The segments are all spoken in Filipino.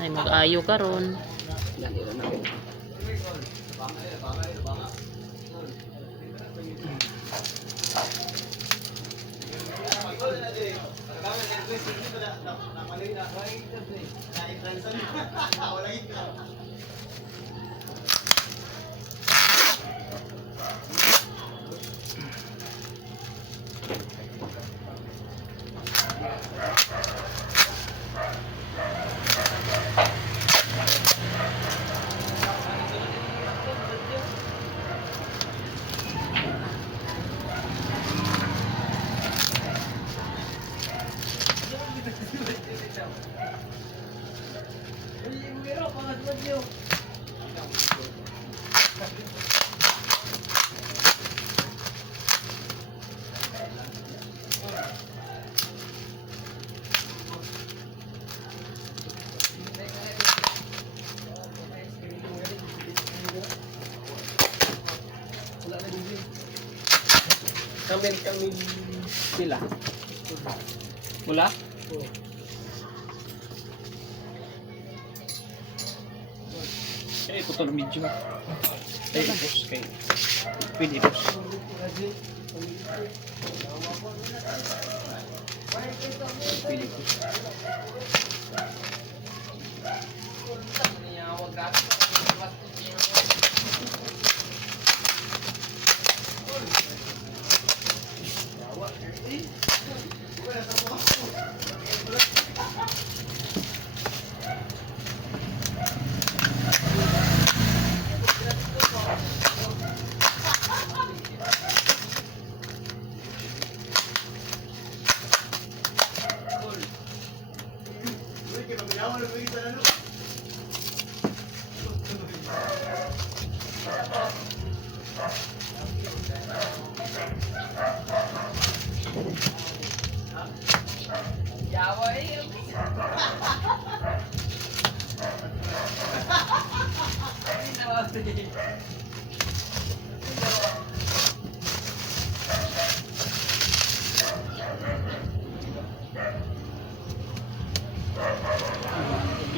Ay mag-ayo karon. Yan ira na. Kami sila. Mula? Oo. Kaya ito ng medyo. Kaya ipos. Pwede ipos. Pwede ipos.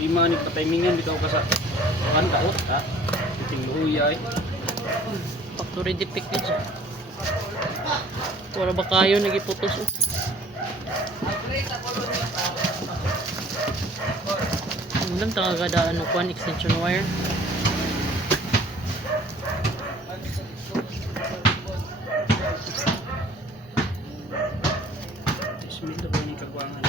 Lima ni patimingan bitaw ka sa kan daot ha. Titing luyay. Factory defect din siya. Wala ba kayo nagiputos? Ang tagagadaan no kuan extension wire. Smith ko ni kagwangan.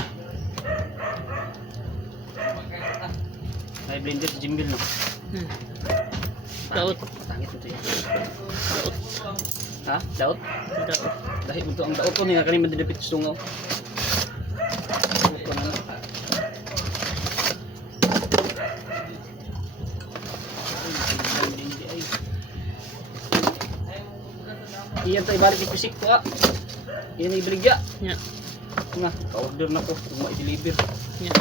Ay blender si Jimbil no. Daot. Tangit ito yan. Daot. Ha? Daot? Daot. Dahil ito ang daot ko niya kanina dinapit sungaw. Iyan tayo balik ipisik ko ha. Iyan ibaligya. Nya. Nga, pa-order na ko. Kung ma-deliver. Nya.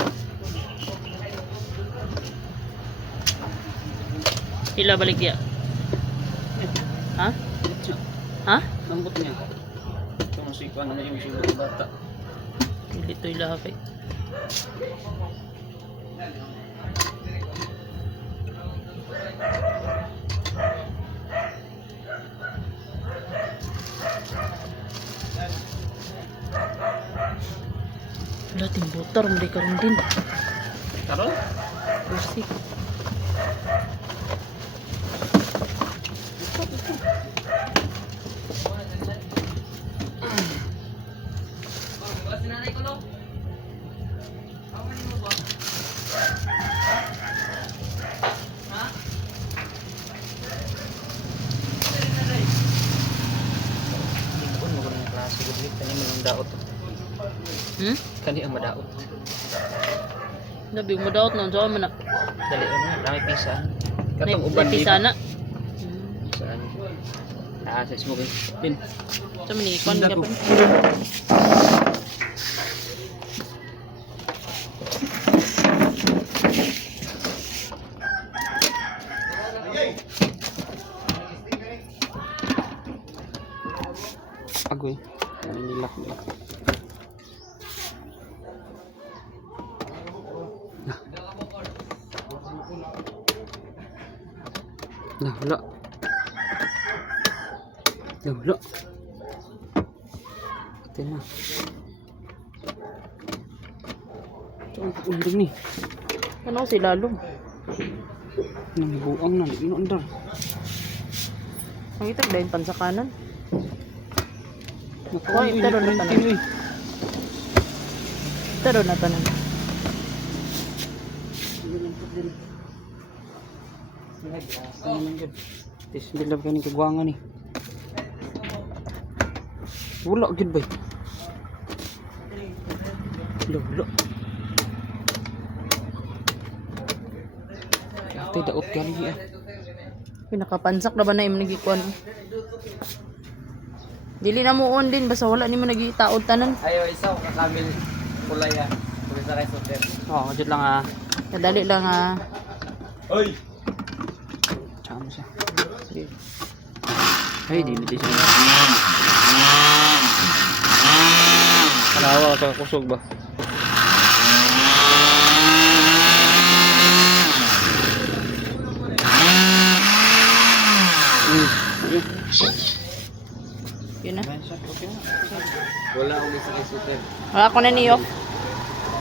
Pila baligya? Ha? Ha? Lambot niya. Ito ang sikwa naman yung sulat ng bata. Dito ilahapay. Wala ting butar, hindi karon din. Karon? Pusi. Kani ang madaot. Nabi mo daot non sa man na. Dali ano, dami pisan. Katong May uban pisa na. Saan? Sa smoke. Pin. Sa man ni kon ka pa. Agoy. Ano nilak nila. Lah, wala. Lah, wala. Ito na. Ito ang undang ni. Ano si lalong? Nangbuang na. Inundar. Ang itag dahil pan sa kanan. Nakuha Ito ron na tanan. Ito ron na tanan. Ano man yun? Tis, bilab ka ni kagwangan ni. Wala gid bay. Wala. Ate daot gali ah. Pinakapansak na ba na yung nagikuan? Dili na muon din basta wala ni mo nagitaod tanan. Ayo, isa ko kakamil kulay ah. Kulay sa rice hotel. Oh, kadyo lang ah. Kadali lang ha. Oy! Tsaka mo siya. Ay, di siya. Kalawa sa kusog ba? Yun na. Wala akong isa kay Super. Wala ko na niyo.